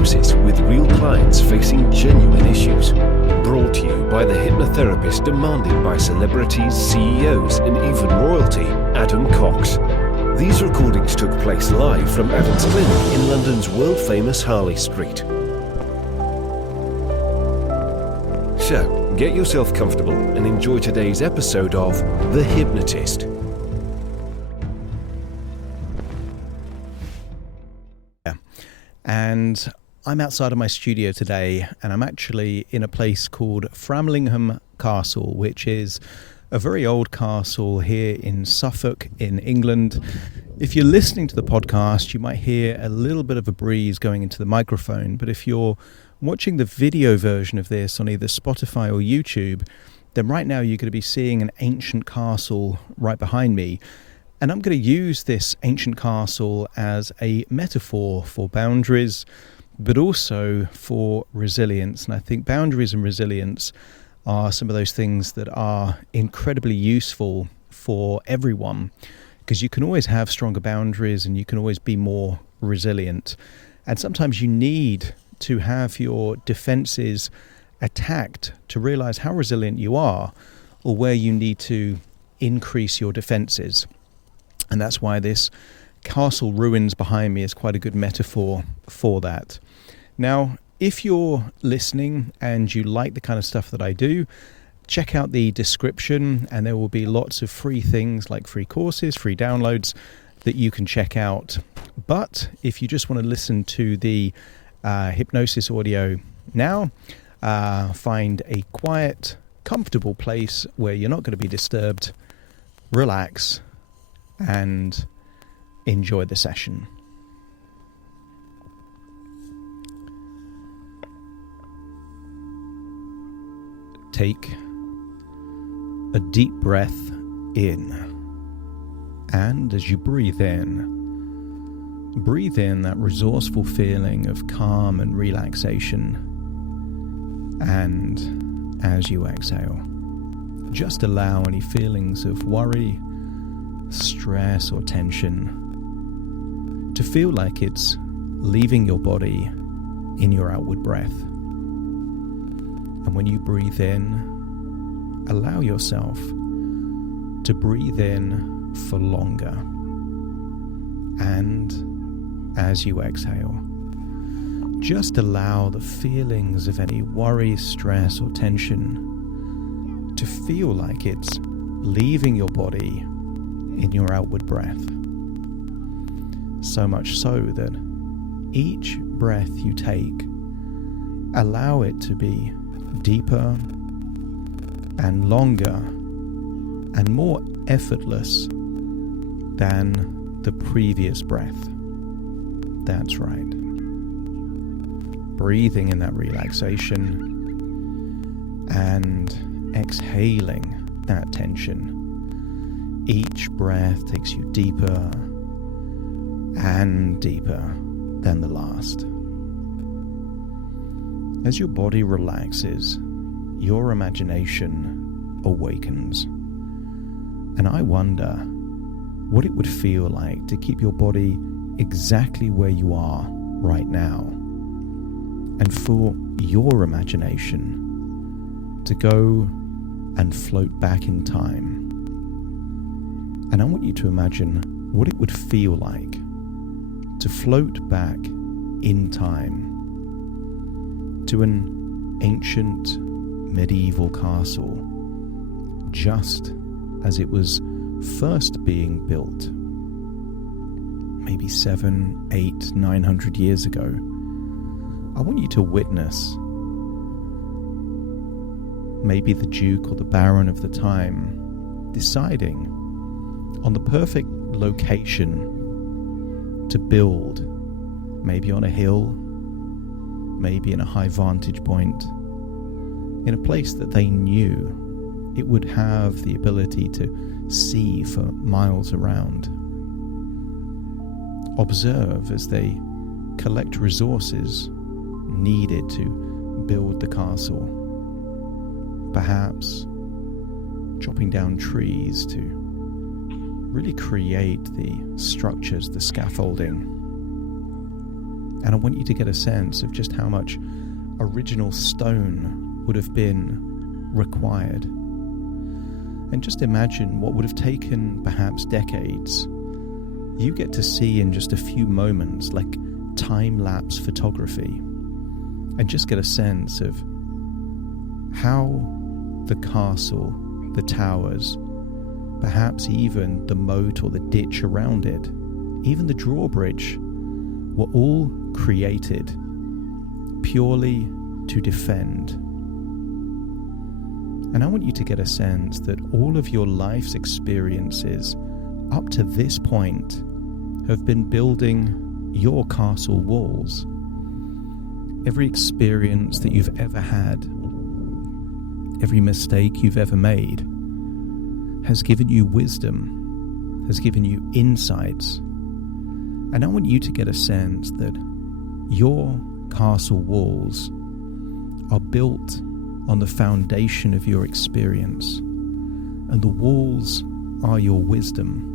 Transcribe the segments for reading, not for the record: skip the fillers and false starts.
hypnosis with real clients facing genuine issues. Brought to you by the hypnotherapist demanded by celebrities, CEOs, and even royalty, Adam Cox. These recordings took place live from Adam's clinic in London's world-famous Harley Street. So, get yourself comfortable and enjoy today's episode of The Hypnotist. And I'm outside of my studio today, and I'm actually in a place called Franligham Castle, which is a very old castle here in Suffolk in England. If you're listening to the podcast, you might hear a little bit of a breeze going into the microphone, but if you're watching the video version of this on either Spotify or YouTube, then right now you're going to be seeing an ancient castle right behind me. And I'm going to use this ancient castle as a metaphor for boundaries, but also for resilience. And I think boundaries and resilience are some of those things that are incredibly useful for everyone, because you can always have stronger boundaries and you can always be more resilient. And sometimes you need to have your defenses attacked to realize how resilient you are, or where you need to increase your defenses. And that's why this castle ruins behind me is quite a good metaphor for that. Now, if you're listening and you like the kind of stuff that I do, check out the description, and there will be lots of free things like free courses, free downloads that you can check out. But if you just want to listen to the hypnosis audio now, find a quiet, comfortable place where you're not going to be disturbed, relax, and enjoy the session. Take a deep breath in, and as you breathe in that resourceful feeling of calm and relaxation, and as you exhale, just allow any feelings of worry, stress or tension to feel like it's leaving your body in your outward breath. And when you breathe in, allow yourself to breathe in for longer. And as you exhale, just allow the feelings of any worry, stress or tension to feel like it's leaving your body in your outward breath. So much so that each breath you take, allow it to be deeper and longer and more effortless than the previous breath. That's right. Breathing in that relaxation and exhaling that tension. Each breath takes you deeper and deeper than the last. As your body relaxes, your imagination awakens. And I wonder what it would feel like to keep your body exactly where you are right now, and for your imagination to go and float back in time. And I want you to imagine what it would feel like to float back in time to an ancient medieval castle, just as it was first being built, maybe 700, 800, 900 years ago. I want you to witness maybe the Duke or the Baron of the time deciding on the perfect location to build, maybe on a hill, maybe in a high vantage point, in a place that they knew it would have the ability to see for miles around. Observe as they collect resources needed to build the castle. Perhaps chopping down trees to really create the structures, the scaffolding. And I want you to get a sense of just how much original stone would have been required. And just imagine what would have taken perhaps decades. You get to see in just a few moments, like time-lapse photography, and just get a sense of how the castle, the towers, perhaps even the moat or the ditch around it, even the drawbridge, were all created purely to defend. And I want you to get a sense that all of your life's experiences up to this point have been building your castle walls. Every experience that you've ever had, every mistake you've ever made, has given you wisdom, has given you insights. And I want you to get a sense that your castle walls are built on the foundation of your experience, and the walls are your wisdom.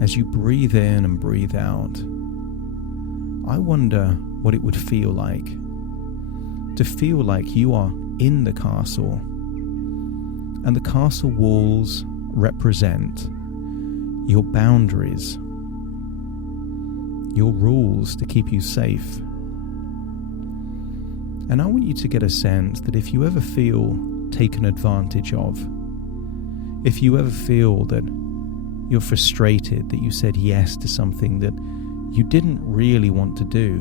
As you breathe in and breathe out, I wonder what it would feel like to feel like you are in the castle, and the castle walls represent your boundaries, your rules to keep you safe. And I want you to get a sense that if you ever feel taken advantage of, if you ever feel that you're frustrated that you said yes to something that you didn't really want to do,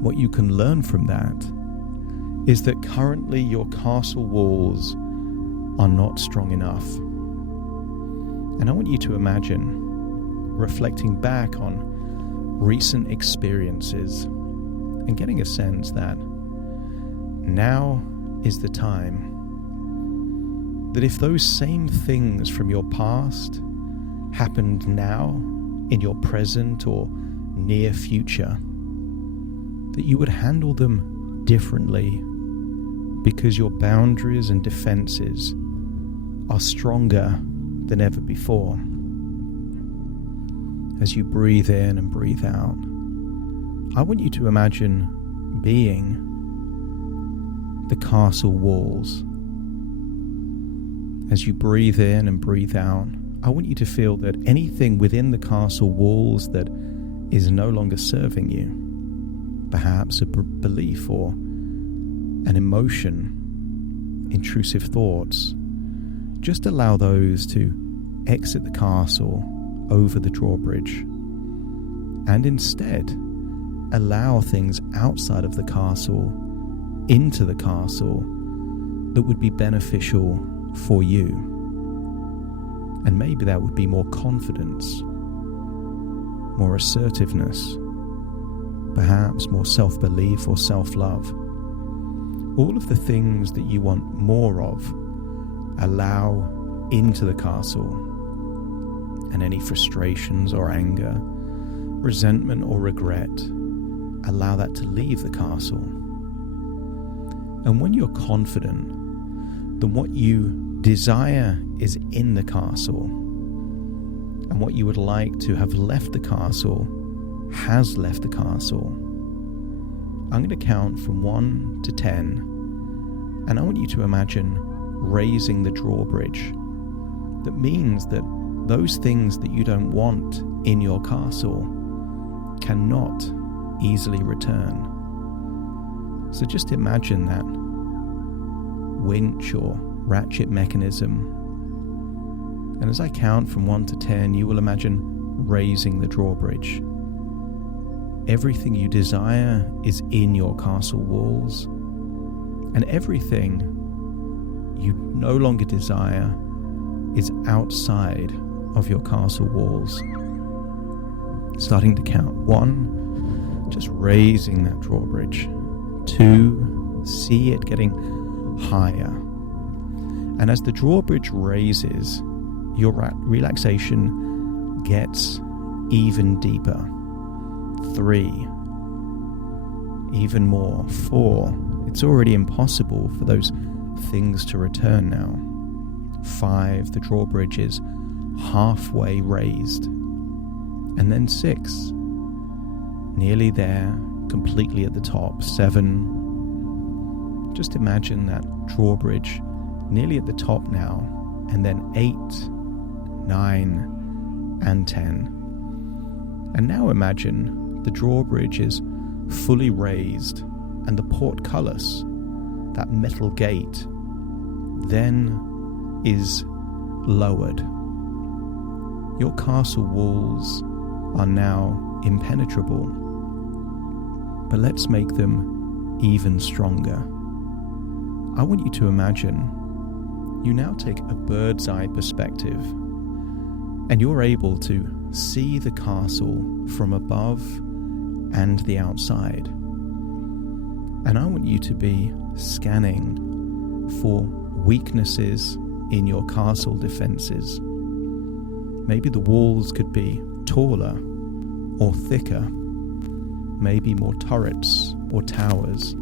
what you can learn from that is that currently your castle walls are not strong enough. And I want you to imagine reflecting back on recent experiences and getting a sense that now is the time that if those same things from your past happened now in your present or near future, that you would handle them differently because your boundaries and defenses are stronger than ever before. As you breathe in and breathe out, I want you to imagine being the castle walls. As you breathe in and breathe out, I want you to feel that anything within the castle walls that is no longer serving you, perhaps a belief or an emotion, intrusive thoughts, just allow those to exit the castle over the drawbridge, and instead allow things outside of the castle into the castle that would be beneficial for you. And maybe that would be more confidence, more assertiveness, perhaps more self-belief or self-love. All of the things that you want more of, allow into the castle. And any frustrations or anger, resentment or regret, allow that to leave the castle. And when you're confident that what you desire is in the castle, and what you would like to have left the castle has left the castle, I'm going to count from 1 to 10, and I want you to imagine raising the drawbridge. That means that those things that you don't want in your castle cannot easily return. So just imagine that winch or ratchet mechanism, and as I count from 1 to 10, you will imagine raising the drawbridge. Everything you desire is in your castle walls, and everything you no longer desire is outside of your castle walls. Starting to count. 1, just raising that drawbridge. 2, see it getting higher. And as the drawbridge raises, your relaxation gets even deeper. 3, even more. 4, it's already impossible for those things to return now. 5, the drawbridge is halfway raised. And then 6, Nearly there, completely at the top. 7. Just imagine that drawbridge nearly at the top now. And then 8, 9, and 10. And now imagine the drawbridge is fully raised and the portcullis, that metal gate, then is lowered. Your castle walls are now impenetrable, but let's make them even stronger. I want you to imagine you now take a bird's eye perspective and you're able to see the castle from above and the outside. And I want you to be scanning for weaknesses in your castle defenses. Maybe the walls could be taller or thicker, maybe more turrets or towers.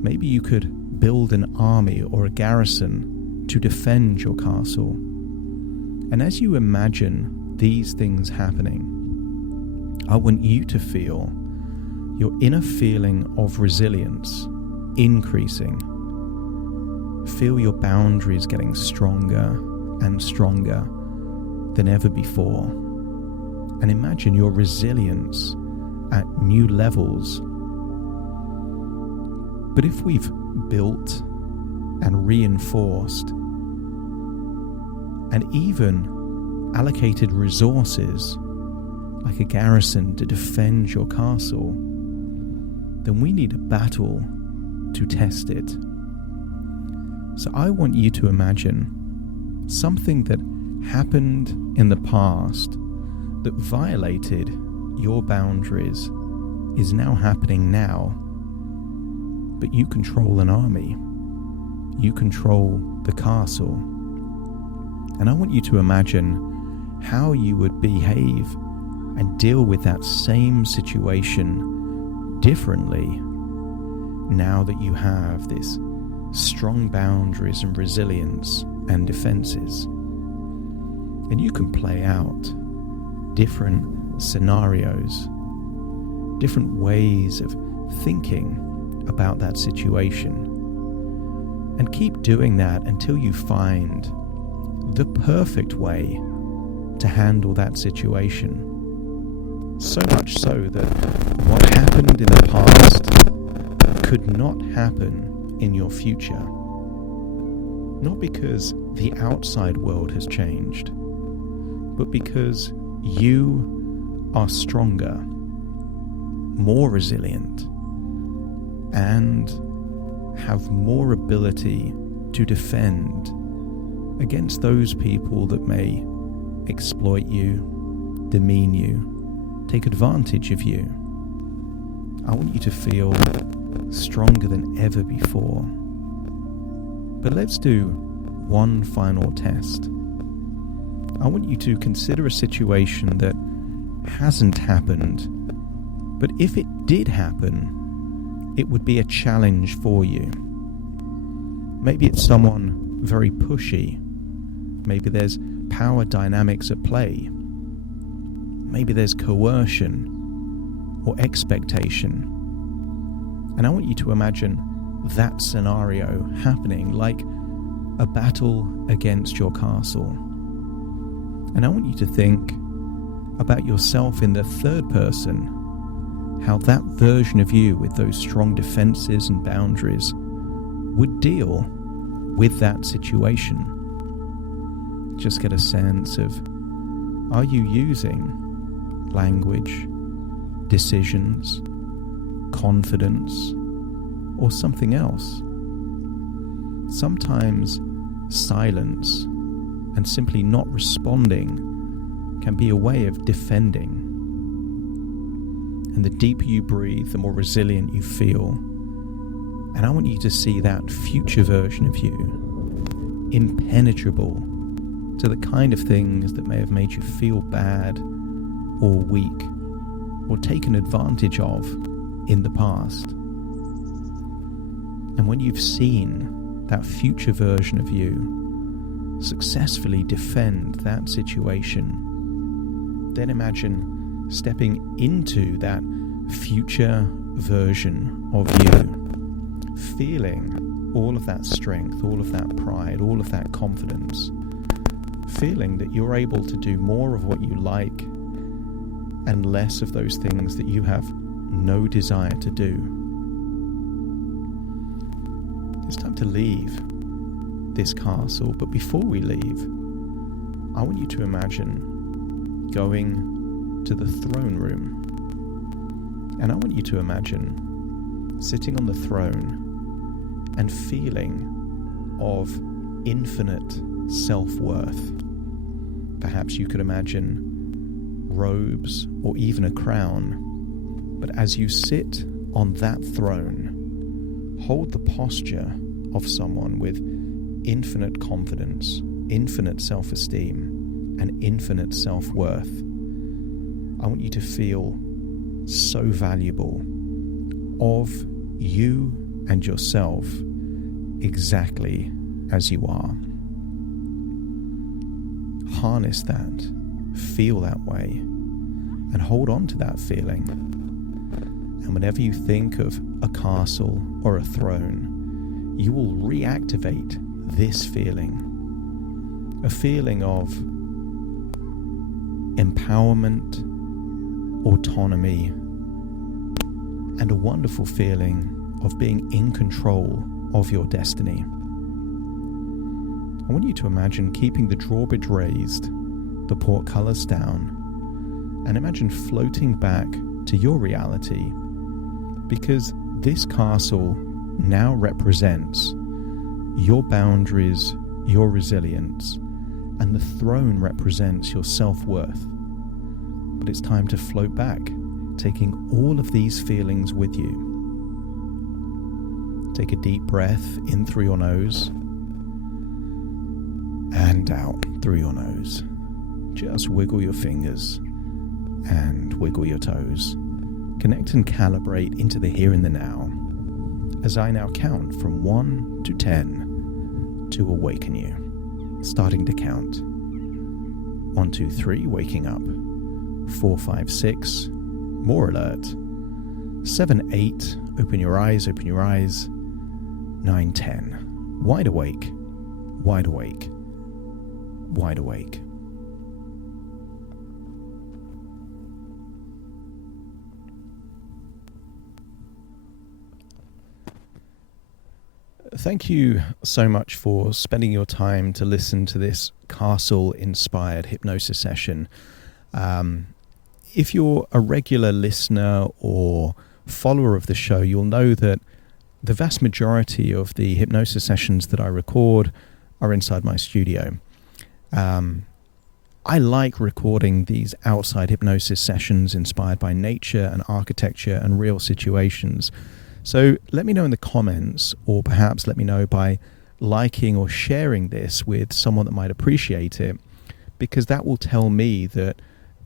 Maybe you could build an army or a garrison to defend your castle. And as you imagine these things happening, I want you to feel your inner feeling of resilience increasing. Feel your boundaries getting stronger and stronger than ever before. And imagine your resilience at new levels. But if we've built and reinforced and even allocated resources like a garrison to defend your castle, then we need a battle to test it. So I want you to imagine something that happened in the past that violated your boundaries is now happening now. But you control an army. You control the castle. And I want you to imagine how you would behave and deal with that same situation differently now that you have this strong boundaries and resilience and defenses. And you can play out different scenarios, different ways of thinking about that situation, and keep doing that until you find the perfect way to handle that situation. So much so that what happened in the past could not happen in your future. Not because the outside world has changed, but because you are stronger, more resilient, and have more ability to defend against those people that may exploit you, demean you, take advantage of you. I want you to feel stronger than ever before. But let's do one final test. I want you to consider a situation that hasn't happened, but if it did happen, it would be a challenge for you. Maybe it's someone very pushy. Maybe there's power dynamics at play. Maybe there's coercion or expectation. And I want you to imagine that scenario happening like a battle against your castle. And I want you to think about yourself in the third person, how that version of you with those strong defenses and boundaries would deal with that situation. Just get a sense of, are you using language, decisions, confidence, or something else? Sometimes silence and simply not responding can be a way of defending. And the deeper you breathe, the more resilient you feel. And I want you to see that future version of you, impenetrable to the kind of things that may have made you feel bad or weak or taken advantage of in the past. And when you've seen that future version of you successfully defend that situation, then imagine stepping into that future version of you, feeling all of that strength, all of that pride, all of that confidence, feeling that you're able to do more of what you like and less of those things that you have no desire to do. It's time to leave this castle, but before we leave, I want you to imagine going to the throne room. And I want you to imagine sitting on the throne and feeling of infinite self-worth. Perhaps you could imagine robes or even a crown. But as you sit on that throne, hold the posture of someone with infinite confidence, infinite self-esteem, and infinite self-worth. I want you to feel so valuable of you and yourself exactly as you are. Harness that, feel that way, and hold on to that feeling. And whenever you think of a castle or a throne, you will reactivate this feeling. A feeling of empowerment, autonomy, and a wonderful feeling of being in control of your destiny. I want you to imagine keeping the drawbridge raised, the portcullis down, and imagine floating back to your reality, because this castle now represents your boundaries, your resilience, and the throne represents your self-worth. But it's time to float back, taking all of these feelings with you. Take a deep breath in through your nose and out through your nose. Just wiggle your fingers and wiggle your toes. Connect and calibrate into the here and the now as I now count from 1 to 10 to awaken you. Starting to count. 1, 2, 3, waking up. 4, 5, 6, more alert. 7, 8, open your eyes, open your eyes. 9, 10, wide awake, wide awake, wide awake. Thank you so much for spending your time to listen to this castle-inspired hypnosis session. If you're a regular listener or follower of the show, you'll know that the vast majority of the hypnosis sessions that I record are inside my studio. I like recording these outside hypnosis sessions inspired by nature and architecture and real situations. So let me know in the comments, or perhaps let me know by liking or sharing this with someone that might appreciate it, because that will tell me that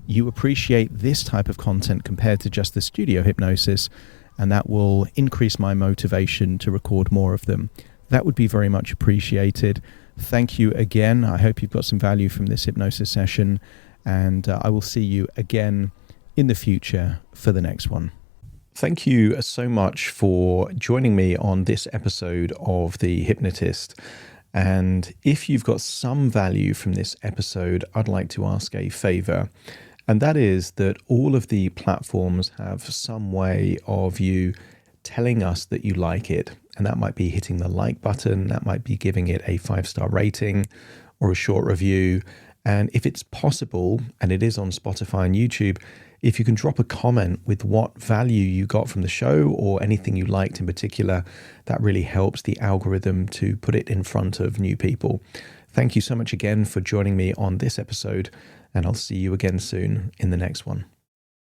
you appreciate this type of content compared to just the studio hypnosis, and that will increase my motivation to record more of them. That would be very much appreciated. Thank you again. I hope you've got some value from this hypnosis session, and I will see you again in the future for the next one. Thank you so much for joining me on this episode of The Hypnotist. And if you've got some value from this episode, I'd like to ask a favor. And that is that all of the platforms have some way of you telling us that you like it. And that might be hitting the like button, that might be giving it a 5-star rating or a short review. And if it's possible, and it is on Spotify and YouTube, if you can drop a comment with what value you got from the show or anything you liked in particular, that really helps the algorithm to put it in front of new people. Thank you so much again for joining me on this episode, and I'll see you again soon in the next one.